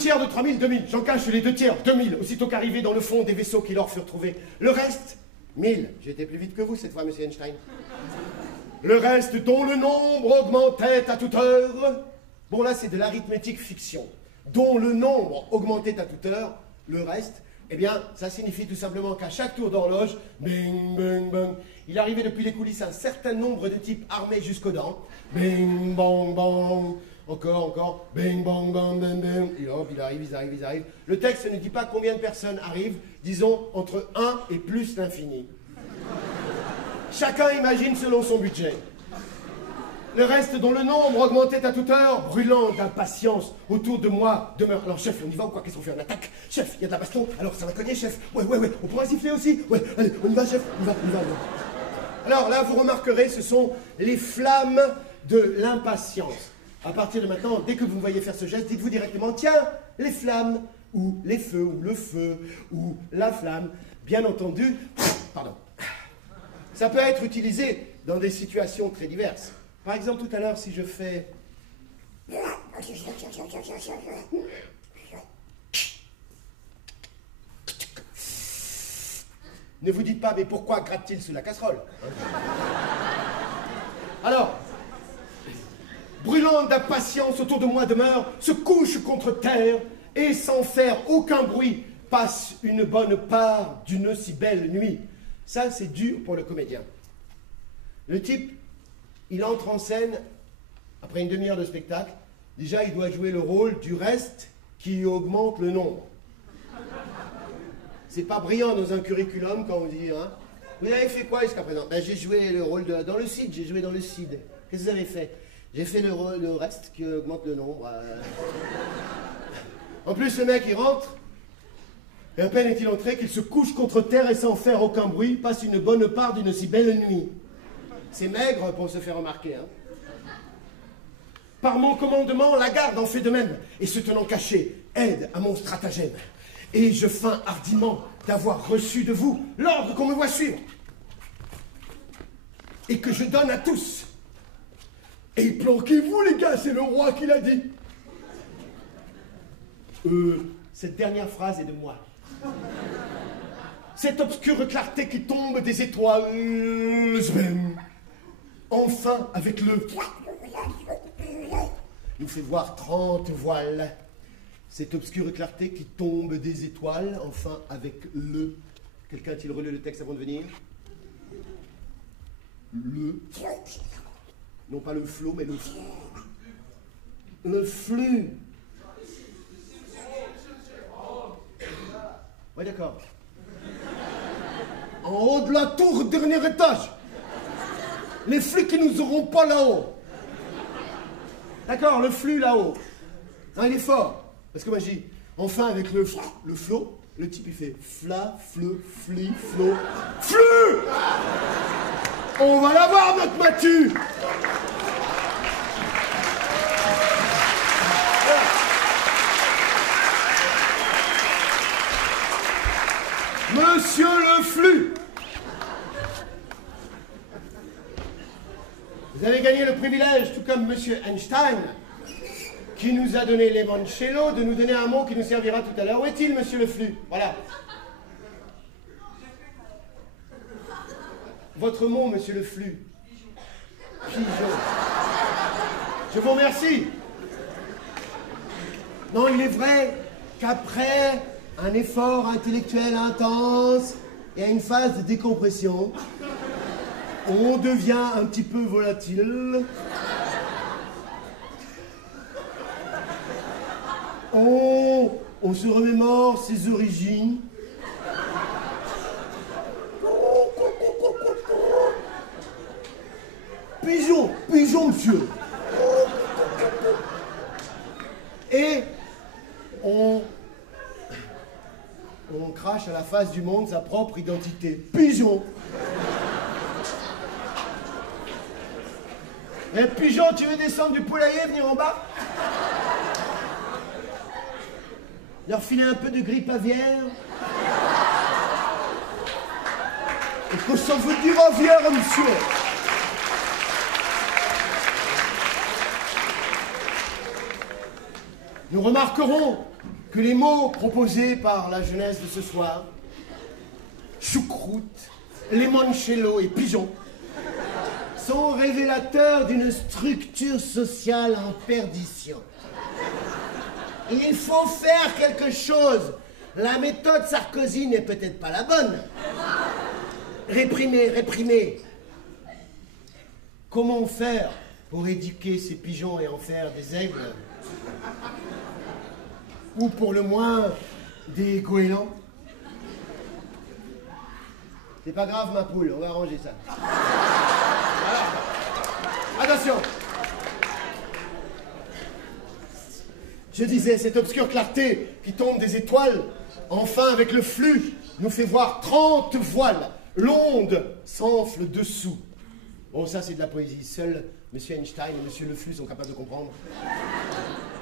tiers de 3000, 2000. J'en cache les 2 tiers, 2000, aussitôt qu'arrivés dans le fond des vaisseaux qui leur furent trouvés. Le reste, 1000. J'ai été plus vite que vous cette fois, monsieur Einstein. Le reste dont le nombre augmentait à toute heure. Bon, là, c'est de l'arithmétique fiction. Dont le nombre augmentait à toute heure. Le reste, eh bien, ça signifie tout simplement qu'à chaque tour d'horloge, bing, bing, bang, il arrivait depuis les coulisses un certain nombre de types armés jusqu'aux dents. Bing, bang, bang. Encore, bing, bang, bang, bang, bang. Et hop, ils arrivent. Le texte ne dit pas combien de personnes arrivent, disons entre 1 et plus l'infini. Chacun imagine selon son budget. Le reste dont le nombre augmentait à toute heure, brûlant d'impatience, autour de moi demeure. Alors chef, on y va ou quoi? Qu'est-ce qu'on fait? On attaque? Chef, il y a de la baston, alors ça va cogner, chef. Ouais, on pourra siffler aussi. Ouais, allez, on y va, chef, on y va. Alors là, vous remarquerez, ce sont les flammes de l'impatience. À partir de maintenant, dès que vous me voyez faire ce geste, dites-vous directement, tiens, les flammes, ou les feux, ou le feu, ou la flamme. Bien entendu, pardon. Ça peut être utilisé dans des situations très diverses. Par exemple, tout à l'heure, si je fais... Ne vous dites pas, mais pourquoi gratte-t-il sous la casserole? Alors, brûlant d'impatience autour de moi demeure, se couche contre terre, et sans faire aucun bruit, passe une bonne part d'une si belle nuit. Ça, c'est dur pour le comédien. Le type, il entre en scène, après une demi-heure de spectacle, déjà il doit jouer le rôle du reste qui augmente le nombre. C'est pas brillant dans un curriculum quand on dit, hein, vous avez fait quoi jusqu'à présent? Ben, j'ai joué le rôle dans le CID, j'ai joué dans le CID. Qu'est-ce que vous avez fait? J'ai fait le reste qui augmente le nombre. En plus, le mec, il rentre, et à peine est-il entré qu'il se couche contre terre et sans faire aucun bruit, passe une bonne part d'une si belle nuit. C'est maigre pour se faire remarquer, hein. Par mon commandement, la garde en fait de même, et se tenant caché, aide à mon stratagème. Et je feins hardiment d'avoir reçu de vous l'ordre qu'on me voit suivre, et que je donne à tous. Et planquez-vous, les gars, c'est le roi qui l'a dit. Cette dernière phrase est de moi. Cette obscure clarté qui tombe des étoiles, enfin, avec le... nous fait voir 30 voiles. Cette obscure clarté qui tombe des étoiles, enfin, avec le... Quelqu'un a-t-il relu le texte avant de venir? Le... Non pas le flot, mais le... Le flux. Oui, d'accord. En haut de la tour, dernier étage. Les flux qui nous auront pas là-haut. D'accord, le flux là-haut. Non, il est fort. Parce que moi, je dis, enfin, avec le flot, le type, il fait fla, fleu, fli, flot, flux. On va l'avoir, notre Mathieu. Monsieur le flux. Vous avez gagné le privilège, tout comme Monsieur Einstein, qui nous a donné les limoncello, de nous donner un mot qui nous servira tout à l'heure. Où est-il, Monsieur le flux? Voilà. Votre mot, Monsieur le flux. Pigeon. Je vous remercie. Non, il est vrai qu'après un effort intellectuel intense et à une phase de décompression, on devient un petit peu volatile. On se remémore ses origines. Pigeon, monsieur. Et on crache à la face du monde sa propre identité. Pigeon. Eh, Pigeon, tu veux descendre du poulailler, venir en bas? Leur filer un peu de grippe aviaire? Et que ça veut dire aviaire, monsieur? nous remarquerons que les mots proposés par la jeunesse de ce soir, choucroute, limoncello et pigeon, sont révélateurs d'une structure sociale en perdition. Il faut faire quelque chose. La méthode Sarkozy n'est peut-être pas la bonne. Réprimer, réprimer. Comment faire pour éduquer ces pigeons et en faire des aigles? Ou pour le moins, des goélands? C'est pas grave, ma poule, on va arranger ça. Voilà. Attention. Je disais, cette obscure clarté qui tombe des étoiles, enfin avec le flux, nous fait voir 30 voiles. L'onde s'enfle dessous. Bon, ça c'est de la poésie. Seuls M. Einstein et M. Le Flux sont capables de comprendre.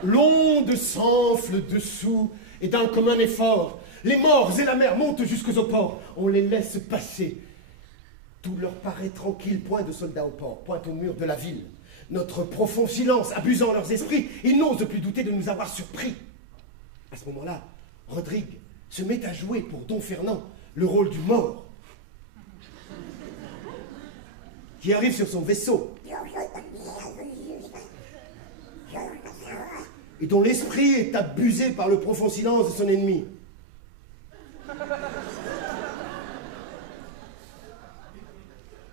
L'onde s'enfle dessous et d'un commun effort, les morts et la mer montent jusqu'aux ports. On les laisse passer. Tout leur paraît tranquille, point de soldats au port, point au mur de la ville. Notre profond silence, abusant leurs esprits, ils n'osent plus douter de nous avoir surpris. À ce moment-là, Rodrigue se met à jouer pour Don Fernand le rôle du mort, qui arrive sur son vaisseau et dont l'esprit est abusé par le profond silence de son ennemi.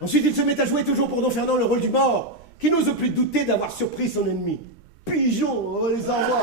Ensuite, il se met à jouer toujours pour Don Fernand le rôle du mort, qui n'ose plus douter d'avoir surpris son ennemi. Pigeons, on va les avoir.